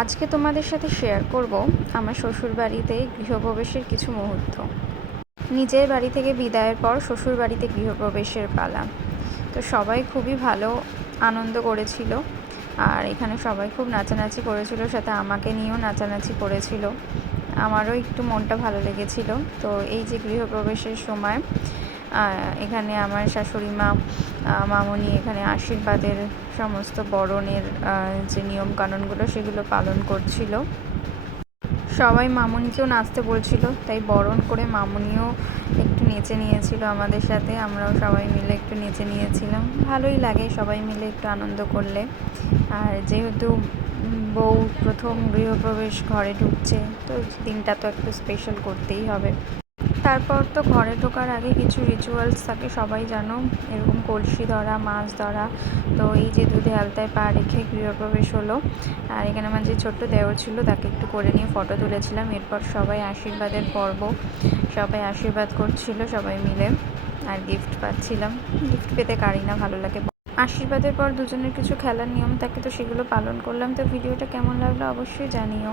আজকে তোমাদের সাথে শেয়ার করব আমার শ্বশুরবাড়িতে গৃহপ্রবেশের কিছু মুহূর্ত। নিজের বাড়ি থেকে বিদায়ের পর শ্বশুর বাড়িতে গৃহপ্রবেশের পালা। তো সবাই খুবই ভালো আনন্দ করেছিল, আর এখানে সবাই খুব নাচানাচি করেছিল, সাথে আমাকে নিয়েও নাচানাচি করেছিল। আমারও একটু মনটা ভালো লেগেছিল। তো এই যে গৃহপ্রবেশের সময় এখানে আমার শাশুড়ি মা, মামনি এখানে আশীর্বাদের সমস্ত বরণের যে নিয়মকানুনগুলো সেগুলো পালন করছিল। সবাই মামনিকেও নাচতে বলছিল, তাই বরণ করে মামনিও একটু নেচে নিয়েছিল আমাদের সাথে। আমরাও সবাই মিলে একটু নেচে নিয়েছিলাম। ভালোই লাগে সবাই মিলে একটু আনন্দ করলে। আর যেহেতু বউ প্রথম গৃহপ্রবেশ ঘরে ঢুকছে, তো দিনটা তো একটু স্পেশাল করতেই হবে। তারপর তো ঘরে ঢোকার আগে কিছু রিচুয়ালস থাকে, সবাই জানো, এরকম কলসি ধরা, মাছ ধরা। তো এই যে দুধে আলতায় পা রেখে গৃহপ্রবেশ হলো। আর এখানে আমার যে ছোট্ট দেওর ছিল তাকে একটু করে নিয়ে ফটো তুলেছিলাম। এরপর সবাই আশীর্বাদের পর্ব, সবাই আশীর্বাদ করছিল সবাই মিলে, আর গিফট পাচ্ছিলাম। গিফট পেতে কারি না ভালো লাগে। আশীর্বাদের পর দুজনের কিছু খেলার নিয়ম থাকে, তো সেগুলো পালন করলাম। তো ভিডিওটা কেমন লাগলো অবশ্যই জানিও।